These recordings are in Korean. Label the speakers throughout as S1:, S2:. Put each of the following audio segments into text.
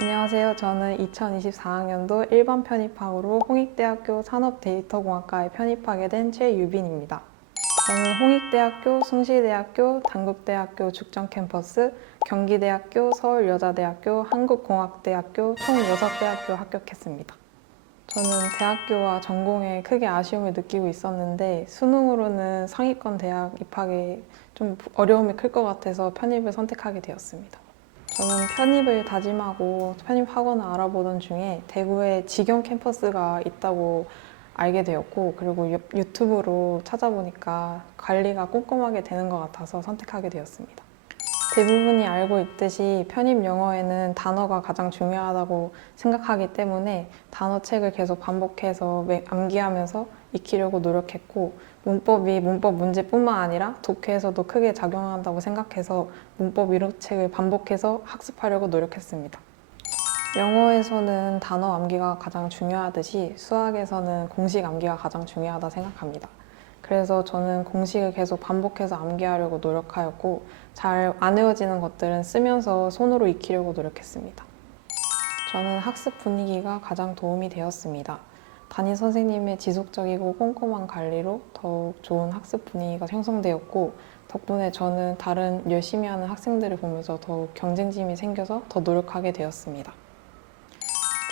S1: 안녕하세요. 저는 2024학년도 일반 편입학으로 홍익대학교 산업데이터공학과에 편입하게 된 최유빈입니다. 저는 홍익대학교, 숭실대학교, 단국대학교 죽전 캠퍼스, 경기대학교, 서울여자대학교, 한국공학대학교 총 6대학교 합격했습니다. 저는 대학교와 전공에 크게 아쉬움을 느끼고 있었는데 수능으로는 상위권 대학 입학에 좀 어려움이 클 것 같아서 편입을 선택하게 되었습니다. 저는 편입을 다짐하고 편입 학원을 알아보던 중에 대구에 직영 캠퍼스가 있다고 알게 되었고 그리고 유- 유튜브로 찾아보니까 관리가 꼼꼼하게 되는 것 같아서 선택하게 되었습니다. 대부분이 알고 있듯이 편입 영어에는 단어가 가장 중요하다고 생각하기 때문에 단어책을 계속 반복해서 매- 암기하면서 익히려고 노력했고 문법이 문법 문제뿐만 아니라 독해에서도 크게 작용한다고 생각해서 문법 위로책을 반복해서 학습하려고 노력했습니다. 영어에서는 단어 암기가 가장 중요하듯이 수학에서는 공식 암기가 가장 중요하다 생각합니다. 그래서 저는 공식을 계속 반복해서 암기하려고 노력하였고 잘 안 외워지는 것들은 쓰면서 손으로 익히려고 노력했습니다. 저는 학습 분위기가 가장 도움이 되었습니다. 담임 선생님의 지속적이고 꼼꼼한 관리로 더욱 좋은 학습 분위기가 형성되었고 덕분에 저는 다른 열심히 하는 학생들을 보면서 더욱 경쟁심이 생겨서 더 노력하게 되었습니다.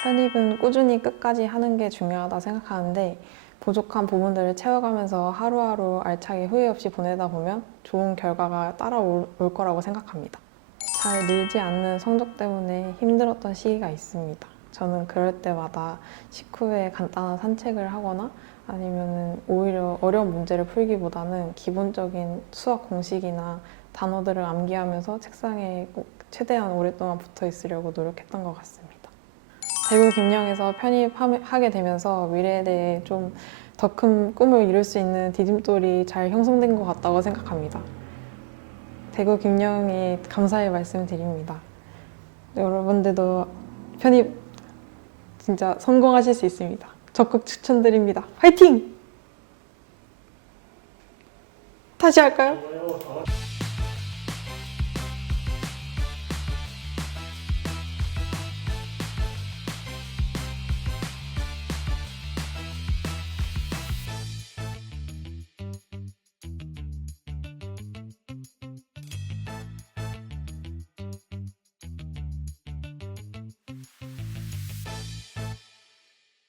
S1: 편입은 꾸준히 끝까지 하는 게 중요하다 생각하는데 부족한 부분들을 채워가면서 하루하루 알차게 후회 없이 보내다 보면 좋은 결과가 따라올 올 거라고 생각합니다. 잘 늘지 않는 성적 때문에 힘들었던 시기가 있습니다. 저는 그럴 때마다 식후에 간단한 산책을 하거나 아니면 오히려 어려운 문제를 풀기보다는 기본적인 수학 공식이나 단어들을 암기하면서 책상에 꼭 최대한 오랫동안 붙어 있으려고 노력했던 것 같습니다. 대구 김영에서 편입하게 되면서 미래에 대해 좀 더 큰 꿈을 이룰 수 있는 디딤돌이 잘 형성된 것 같다고 생각합니다. 대구 김영에 감사의 말씀 드립니다. 여러분들도 편입 진짜 성공하실 수 있습니다. 적극 추천드립니다. 화이팅! 다시 할까요?